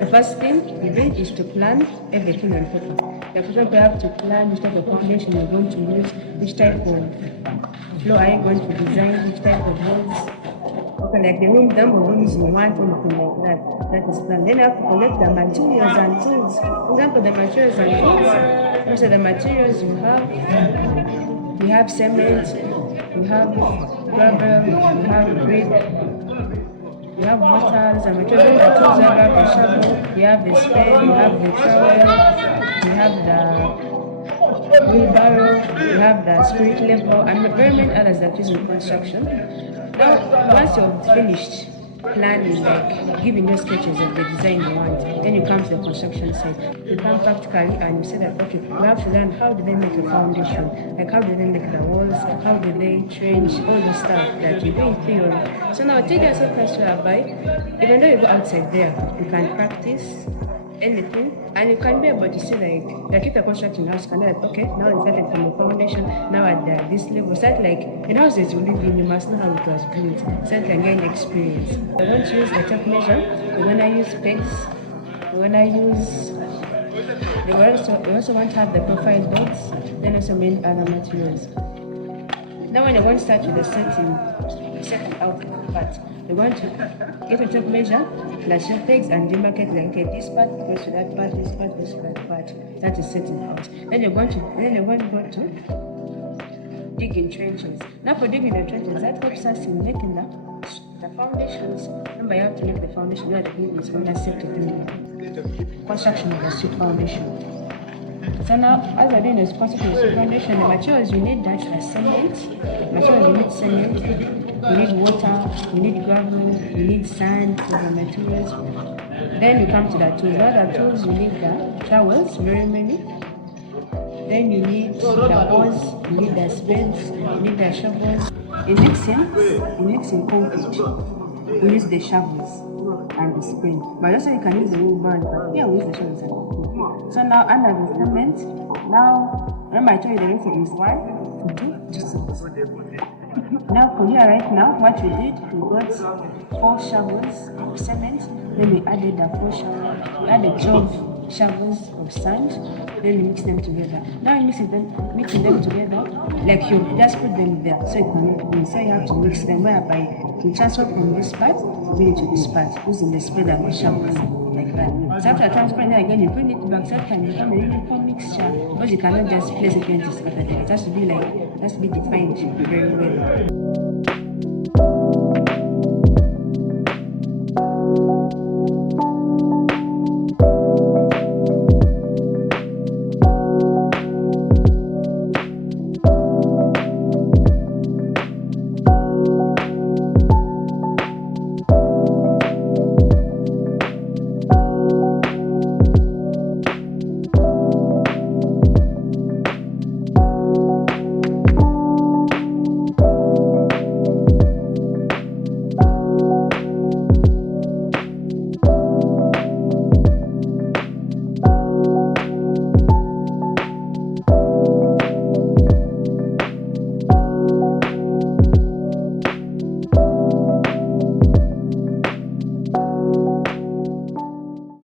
The first thing you do is to plan everything on paper. Like, for example, you have to plan which type of population you're going to use, which type of floor are you going to design, which type of walls. Okay, like the number of rooms you want, anything like that. That is planned. Then you have to collect the materials and tools. For example, the materials and tools. Those are the materials you have. You have cement, you have gravel, you have brick, you have mortars and materials. The tools you have the shovel, you have the spade, you have the trowel, you have the wheelbarrow, you have the spirit level, and very many others that use in construction. Now, once you're finished planning, like giving your sketches of the design you want, then you come to the construction site. You come practically and you say that, okay, we have to learn how do they make a foundation, like how do they make the walls, how do they trench, all the stuff that you do in theory. So now take yourself as to whereby, even though you go outside there, you can practice anything, and you can be able to see like if you're constructing a house, you can be like, okay, now it's started from the foundation, now at this level, start like in houses you live in, you must know how it was built, so you can gain experience. We're going to use the tape measure, we're going to use pegs, we're going to use, we also want to have the profile boards, then also many other materials. Now when you're going to start with the setting out the parts, you're going to get a tape measure, plus your pegs, and demarcate like, okay, this part goes to that part, this part goes to that part. That is setting out. Then you're going to go to digging trenches. Now for digging the trenches, that helps us in making the foundations. Remember, you have to make the foundation. Not the building is going to set to do construction of the street foundation. So now, as we're doing this construction of the street foundation, the materials you need, that's the cement. You need cement. You need water, you need gravel, you need sand for the materials. Then you come to the tools. Now the tools, you need the trowels, very many. Then you need the hoes, you need the spades, you need the shovels. In mixing concrete, you use the shovels and the spade. But also you can use the wheelbarrow, but here we use the shovels and the concrete. So now under the cement, now remember I told you the ratio is 1 to 2 to 6. Now from here right now, what we did, we got 4 shovels of cement, then we added the 4 shovels, we added 12 shovels of sand, then we mix them together. Now you mixing them together, like you just put them there, so you cannot mix. So you have to mix them whereby you transfer from this part to bring it to this part, using the spade and the shovels, like that. So after transferring it again, you bring it back, so it can become a uniform mixture, because you cannot just place it when it is scattered there. It has to be defined very well.